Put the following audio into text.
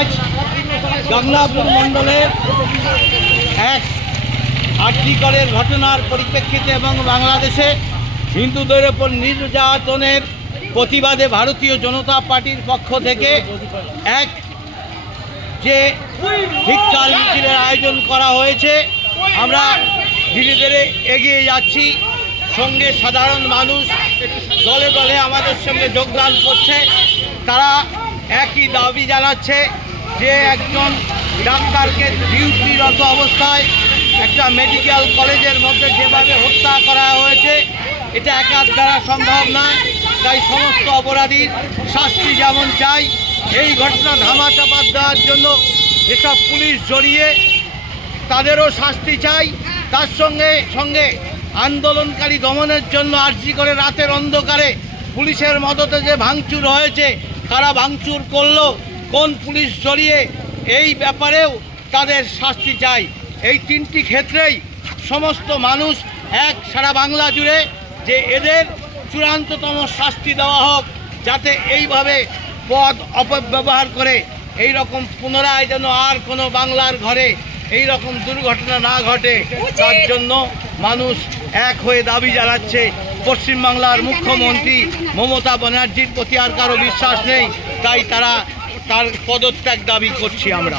আজ গঙ্গাপুর মণ্ডলের এক আর্যিকরের ঘটনার পরিপ্রেক্ষিতে এবং বাংলাদেশে হিন্দুদের উপর নির্যাতনের প্রতিবাদে ভারতীয় জনতা পার্টির পক্ষ থেকে এক যে ধিক্কার মিছিলের আয়োজন করা হয়েছে। আমরা ধীরে ধীরে এগিয়ে যাচ্ছি, সঙ্গে সাধারণ মানুষ দলে দলে আমাদের সঙ্গে যোগদান করছে। তারা একই দাবি জানাচ্ছে যে একজন ডাক্তারকে ডিউটিরত অবস্থায় একটা মেডিকেল কলেজের মধ্যে যেভাবে হত্যা করা হয়েছে এটা একার দ্বারা সম্ভব নয়। তাই সমস্ত অপরাধীর শাস্তি যেমন চাই, এই ঘটনা ধামাচাপা দেওয়ার জন্য যেসব পুলিশ জড়িয়ে তাদেরও শাস্তি চাই। তার সঙ্গে সঙ্গে আন্দোলনকারী দমনের জন্য আরজি করে রাতের অন্ধকারে পুলিশের মদতে যে ভাঙচুর হয়েছে, কারা ভাঙচুর করলো, কোন পুলিশ জড়িয়ে, এই ব্যাপারেও তাদের শাস্তি চাই। এই তিনটি ক্ষেত্রেই সমস্ত মানুষ এক সারা বাংলা জুড়ে যে এদের চূড়ান্ততম শাস্তি দেওয়া হোক, যাতে এইভাবে পদ অপব্যবহার করে এই রকম পুনরায় যেন আর কোনো বাংলার ঘরে এই রকম দুর্ঘটনা না ঘটে, তার জন্য মানুষ এক হয়ে দাবি জানাচ্ছে। পশ্চিমবাংলার মুখ্যমন্ত্রী মমতা ব্যানার্জির প্রতি আর কারো বিশ্বাস নেই, তাই তার পদত্যাগ দাবি করছি আমরা।